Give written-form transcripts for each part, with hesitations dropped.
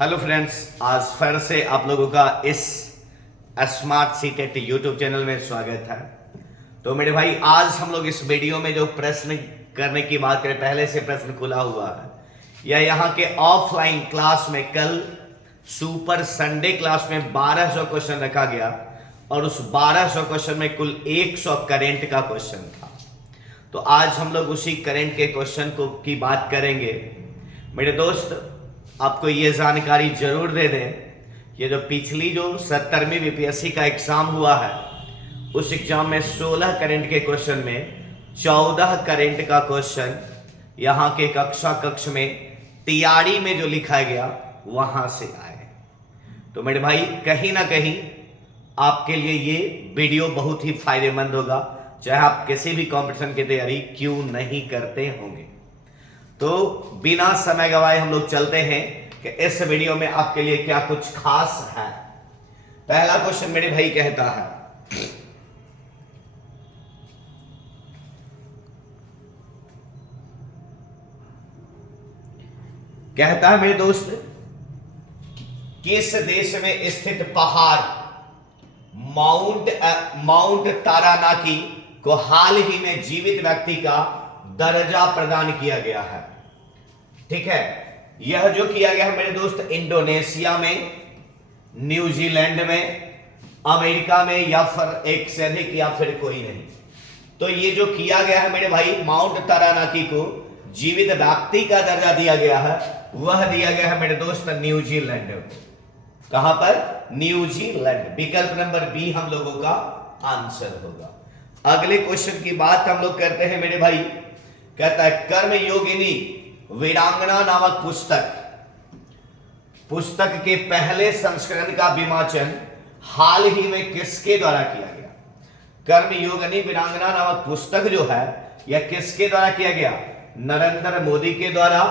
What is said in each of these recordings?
Hello friends, आज फिर से आप लोगों का इस स्मार्ट सीटेट यूट्यूब चैनल में स्वागत है। तो मेरे भाई, आज हम लोग इस वीडियो में जो प्रश्न करने की बात करें, पहले से प्रश्न खुला हुआ है या यहाँ के ऑफलाइन क्लास में कल सुपर संडे क्लास में 1200 क्वेश्चन रखा गया और उस 1200 क्वेश्चन में कुल 100 करेंट का क्वेश्चन था। तो आज हम लोग उसी करेंट के क्वेश्चन को की बात करेंगे। मेरे दोस्त, आपको ये जानकारी जरूर दे दें, ये जो पिछली जो 70वीं बीपीएससी का एग्जाम हुआ है, उस एग्जाम में 16 करंट के क्वेश्चन में 14 करंट का क्वेश्चन यहाँ के कक्ष में तैयारी में जो लिखा गया वहां से आए। तो मेरे भाई, कहीं ना कहीं आपके लिए ये वीडियो बहुत ही फायदेमंद होगा, चाहे आप किसी भी कंपटीशन की तैयारी क्यों नहीं करते होंगे। तो बिना समय गवाए हम लोग चलते हैं कि इस वीडियो में आपके लिए क्या कुछ खास है। पहला क्वेश्चन मेरे भाई कहता है मेरे दोस्त, किस देश में स्थित पहाड़ माउंट तारानाकी को हाल ही में जीवित व्यक्ति का दर्जा प्रदान किया गया है? ठीक है, यह जो किया गया है मेरे दोस्त इंडोनेशिया में, न्यूजीलैंड में, अमेरिका में, या फिर एक से अधिक या फिर कोई नहीं। तो ये जो किया गया है मेरे भाई, माउंट तारानाकी को जीवित व्यक्ति का दर्जा दिया गया है, वह दिया गया है मेरे दोस्त न्यूजीलैंड में। कहां पर? न्यूजीलैंड। विकल्प नंबर बी हम लोगों का आंसर होगा। अगले क्वेश्चन की बात हम लोग करते हैं मेरे भाई। कहता है, कर्म योगिनी वीरांगना नामक पुस्तक के पहले संस्करण का विमोचन हाल ही में किसके द्वारा किया गया? कर्म योगिनी वीरांगना नामक पुस्तक जो है, यह किसके द्वारा किया गया? नरेंद्र मोदी के द्वारा,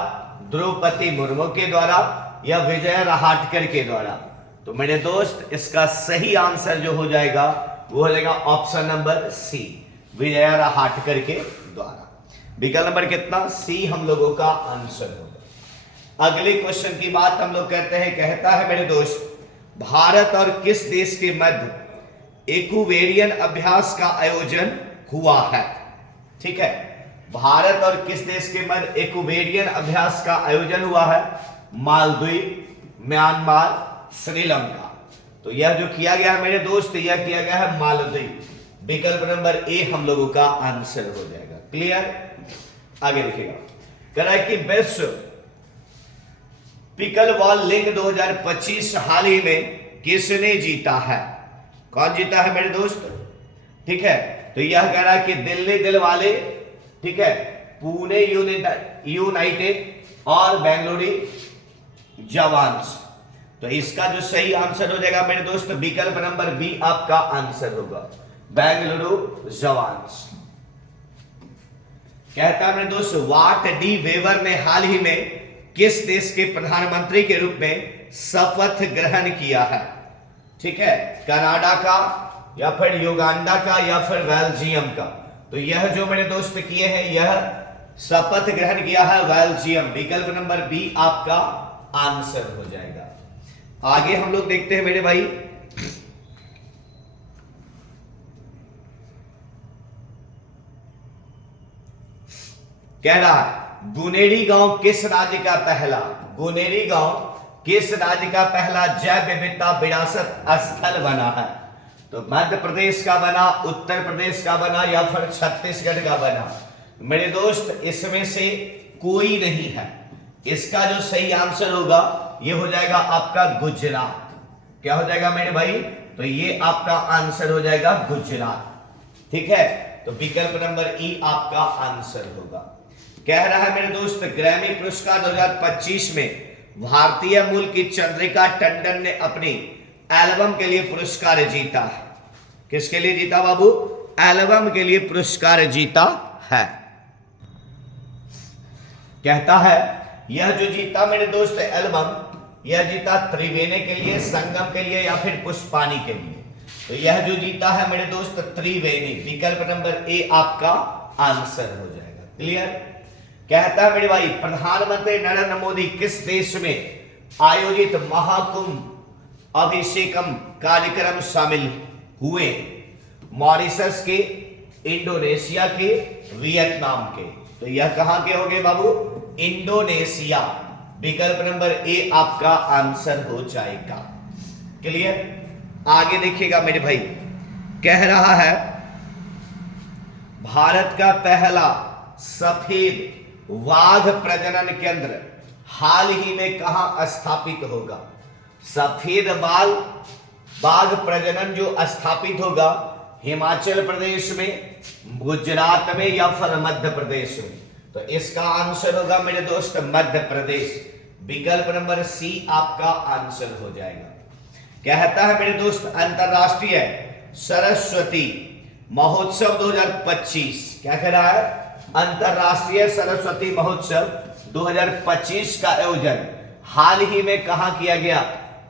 द्रौपदी मुर्मू के द्वारा, या विजय रहाटकर के द्वारा? तो मेरे दोस्त, इसका सही आंसर जो हो जाएगा वो हो जाएगा ऑप्शन नंबर सी, विजय रहाटकर के द्वारा। विकल्प नंबर कितना? सी हम लोगों का आंसर होगा। अगले क्वेश्चन की बात हम लोग करते हैं। कहता है मेरे दोस्त, भारत और किस देश के मध्य इक्वेरियन अभ्यास का आयोजन हुआ है? ठीक है, भारत और किस देश के मध्य इक्वेरियन अभ्यास का आयोजन हुआ है? मालदीव, म्यांमार, श्रीलंका। तो यह जो किया गया है मेरे दोस्त, यह किया गया है मालदीव। विकल्प नंबर ए हम लोगों का आंसर हो जाएगा। क्लियर? आगे देखिएगा, कह रहा है कि विश्व पिकलबॉल लीग 2025 हाल ही में किसने जीता है? कौन जीता है मेरे दोस्त? ठीक है, तो यह कह रहा है कि दिल्ली दिलवाले, ठीक है, पुणे यूनाइटेड और बेंगलुरु जवान्स। तो इसका जो सही आंसर हो जाएगा मेरे दोस्त, विकल्प नंबर बी आपका आंसर होगा, बेंगलुरु जवान्स। कहता है मेरे दोस्त, वाट डी वेवर ने हाल ही में किस देश के प्रधानमंत्री के रूप में शपथ ग्रहण किया है? ठीक है, कनाडा का, या फिर युगांडा का, या फिर बेल्जियम का? तो यह जो मेरे दोस्त किए हैं, यह शपथ ग्रहण किया है बेल्जियम। विकल्प नंबर बी आपका आंसर हो जाएगा। आगे हम लोग देखते हैं मेरे भाई। कह रहा है, गुनेरी गांव किस राज्य का पहला जैव विविधता विरासत स्थल बना है? तो मध्य प्रदेश का बना, उत्तर प्रदेश का बना, या फिर छत्तीसगढ़ का बना? मेरे दोस्त, इसमें से कोई नहीं है। इसका जो सही आंसर होगा ये हो जाएगा आपका गुजरात। क्या हो जाएगा मेरे भाई? तो ये आपका आंसर हो जाएगा गुजरात। ठीक है, तो विकल्प नंबर ई आपका आंसर होगा। कह रहा है मेरे दोस्त, ग्रैमी पुरस्कार 2025 में भारतीय मूल की चंद्रिका टंडन ने अपनी एल्बम के लिए पुरस्कार जीता है। किसके लिए जीता बाबू? एल्बम के लिए पुरस्कार जीता है। कहता है, यह जो जीता मेरे दोस्त एल्बम, यह जीता त्रिवेणी के लिए, संगम के लिए, या फिर पुष्पानी के लिए? तो यह जो जीता है मेरे दोस्त त्रिवेणी। विकल्प नंबर ए आपका आंसर हो जाएगा। क्लियर? कहता है मेरे भाई, प्रधानमंत्री नरेंद्र मोदी किस देश में आयोजित महाकुंभ अभिषेकम कार्यक्रम शामिल हुए? मॉरिशस के, इंडोनेशिया के, वियतनाम के। तो यह कहां के हो गए बाबू? इंडोनेशिया। विकल्प नंबर ए आपका आंसर हो जाएगा। क्लियर? आगे देखिएगा मेरे भाई, कह रहा है भारत का पहला सफेद वाघ प्रजनन केंद्र हाल ही में कहां स्थापित होगा? सफेद बाघ प्रजनन जो स्थापित होगा, हिमाचल प्रदेश में, गुजरात में या फिर मध्य प्रदेश में? तो इसका आंसर होगा मेरे दोस्त मध्य प्रदेश। विकल्प नंबर सी आपका आंसर हो जाएगा। कहता है मेरे दोस्त अंतरराष्ट्रीय सरस्वती महोत्सव 2025, क्या कह रहा है? अंतरराष्ट्रीय सरस्वती महोत्सव 2025 का आयोजन हाल ही में कहां किया गया?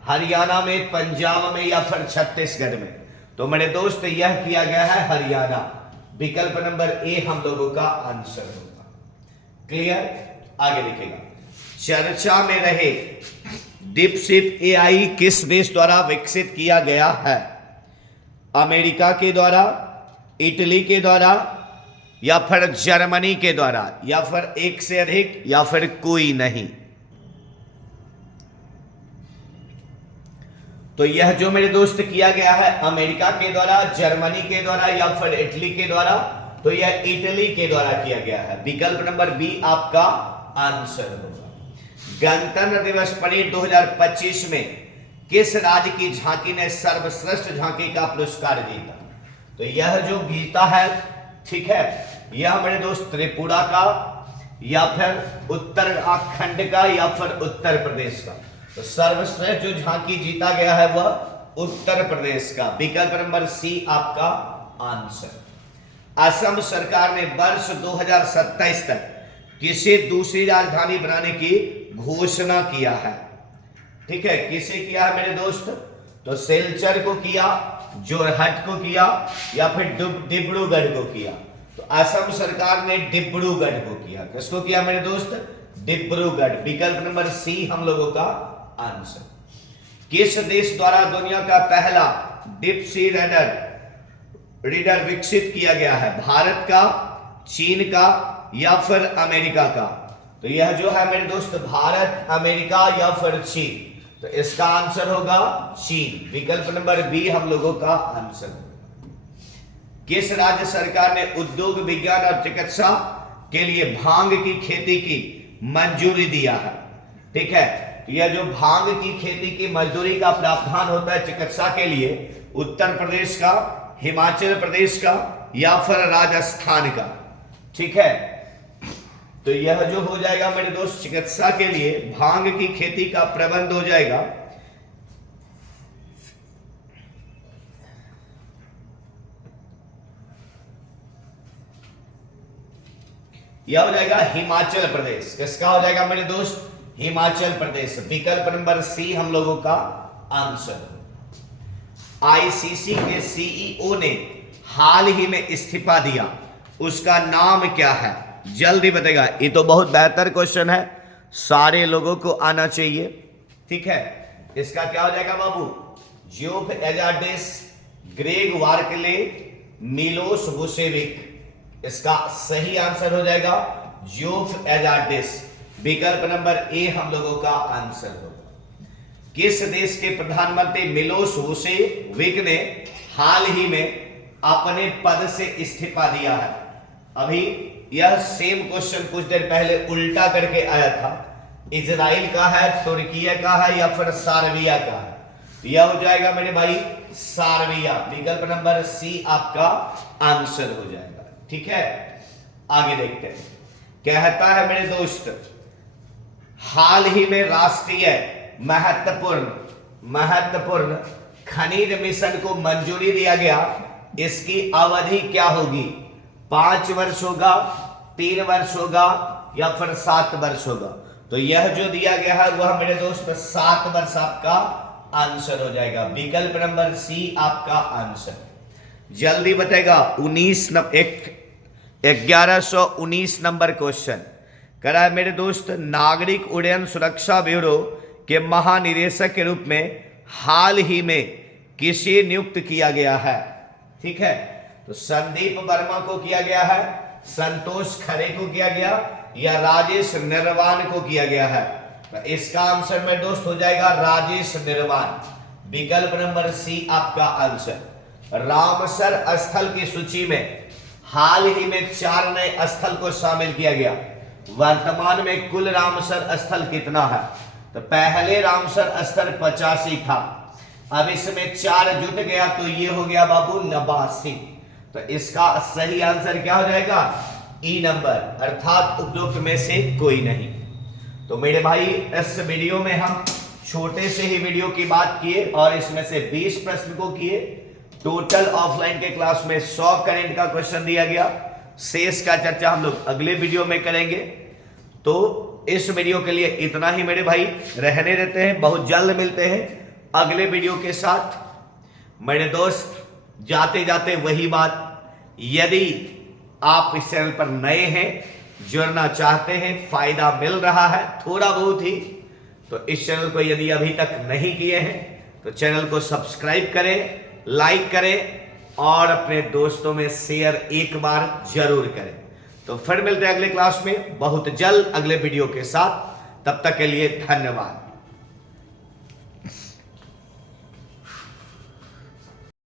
हरियाणा में, पंजाब में या फिर छत्तीसगढ़ में? तो मेरे दोस्त यह किया गया है हरियाणा। विकल्प नंबर ए हम लोगों का आंसर होगा। क्लियर? आगे लिखेगा, चर्चा में रहे डीपसीप एआई किस देश द्वारा विकसित किया गया है? अमेरिका के द्वारा, इटली के द्वारा या फिर जर्मनी के द्वारा, या फिर एक से अधिक, या फिर कोई नहीं? तो यह जो मेरे दोस्त किया गया है अमेरिका के द्वारा, जर्मनी के द्वारा या फिर इटली के द्वारा, तो यह इटली के द्वारा किया गया है। विकल्प नंबर बी आपका आंसर होगा। गणतंत्र दिवस परेड 2025 में किस राज्य की झांकी ने सर्वश्रेष्ठ झांकी का पुरस्कार जीता? तो यह जो जीता है, ठीक है, यह मेरे दोस्त त्रिपुरा का या फिर उत्तराखंड का या फिर उत्तर प्रदेश का? तो सर्वश्रेष्ठ जो झांकी जीता गया है वह उत्तर प्रदेश का। विकल्प नंबर सी आपका आंसर। असम सरकार ने वर्ष 2027 तक किसे दूसरी राजधानी बनाने की घोषणा किया है? ठीक है, किसे किया है मेरे दोस्त? तो सिलचर को किया, जोरहट को किया या फिर डिब्रूगढ़ को किया? तो असम सरकार ने डिब्रूगढ़ को किया। किसको किया मेरे दोस्त? डिब्रूगढ़। विकल्प नंबर सी हम लोगों का आंसर। किस देश द्वारा दुनिया का पहला डीप सी रीडर विकसित किया गया है? भारत का, चीन का या फिर अमेरिका का? तो यह जो है मेरे दोस्त भारत, अमेरिका या फिर चीन? तो इसका आंसर होगा चीन। विकल्प नंबर बी हम लोगों का आंसर। किस राज्य सरकार ने उद्योग, विज्ञान और चिकित्सा के लिए भांग की खेती की मंजूरी दिया है? ठीक है, यह जो भांग की खेती की मजदूरी का प्रावधान होता है चिकित्सा के लिए, उत्तर प्रदेश का, हिमाचल प्रदेश का या फिर राजस्थान का? ठीक है, तो यह जो हो जाएगा मेरे दोस्त चिकित्सा के लिए भांग की खेती का प्रबंध हो जाएगा यह हो जाएगा हिमाचल प्रदेश। किसका हो जाएगा मेरे दोस्त? हिमाचल प्रदेश। विकल्प नंबर सी हम लोगों का आंसर। आईसीसी के सीईओ ने हाल ही में इस्तीफा दिया, उसका नाम क्या है? जल्दी बताएगा। ये तो बहुत बेहतर क्वेश्चन है, सारे लोगों को आना चाहिए। ठीक है, इसका क्या हो जाएगा बाबू? Geoff Allardice, Greg Barclay, Milos Vucevic. इसका सही आंसर हो जाएगा जोफ एजार्डिस। विकल्प नंबर ए हम लोगों का आंसर होगा। किस देश के प्रधानमंत्री मिलोस वुसेविक ने हाल ही में अपने पद से इस्तीफा दिया है? अभी यह सेम क्वेश्चन कुछ देर पहले उल्टा करके आया था। इजराइल का है, तुर्की का है या फिर सार्बिया का है? यह हो जाएगा मेरे भाई सार्बिया। विकल्प नंबर सी आपका आंसर हो जाएगा। ठीक है, आगे देखते हैं। कहता है मेरे दोस्त, हाल ही में राष्ट्रीय महत्वपूर्ण खनिज मिशन को मंजूरी दिया गया, इसकी अवधि क्या होगी? 5 वर्ष होगा, 3 वर्ष होगा या फिर 7 वर्ष होगा? तो यह जो दिया गया है वह मेरे दोस्त 7 वर्ष आपका आंसर हो जाएगा। विकल्प नंबर सी आपका आंसर। जल्दी बताएगा। 1119 नंबर क्वेश्चन करा है मेरे दोस्त। नागरिक उड्डयन सुरक्षा ब्यूरो के महानिदेशक के रूप में हाल ही में किसे नियुक्त किया गया है? ठीक है, तो संदीप वर्मा को किया गया है, संतोष खरे को किया गया, या राजेश निर्वाण को किया गया है? तो इसका आंसर में दोस्त हो जाएगा राजेश निर्वाण। विकल्प नंबर सी आपका आंसर। रामसर स्थल की सूची में हाल ही में 4 नए स्थल को शामिल किया गया। वर्तमान में कुल रामसर स्थल कितना है? तो पहले रामसर स्थल 85 था, अब इसमें 4 जुट गया तो ये हो गया बाबू 89। तो इसका सही आंसर क्या हो जाएगा? ई नंबर, अर्थात उपरोक्त में से कोई नहीं। तो मेरे भाई इस वीडियो में हम छोटे से ही वीडियो की बात किए और इसमें से 20 प्रश्न को किए। टोटल ऑफलाइन के क्लास में 100 करंट का क्वेश्चन दिया गया। शेष का चर्चा हम लोग अगले वीडियो में करेंगे। तो इस वीडियो के लिए इतना ही मेरे भाई, रहने देते हैं। बहुत जल्द मिलते हैं अगले वीडियो के साथ। मेरे दोस्त, जाते जाते वही बात, यदि आप इस चैनल पर नए हैं, जुड़ना चाहते हैं, फायदा मिल रहा है थोड़ा बहुत ही, तो इस चैनल को यदि अभी तक नहीं किए हैं तो चैनल को सब्सक्राइब करें, लाइक करें और अपने दोस्तों में शेयर एक बार जरूर करें। तो फिर मिलते हैं अगले क्लास में बहुत जल्द अगले वीडियो के साथ। तब तक के लिए धन्यवाद।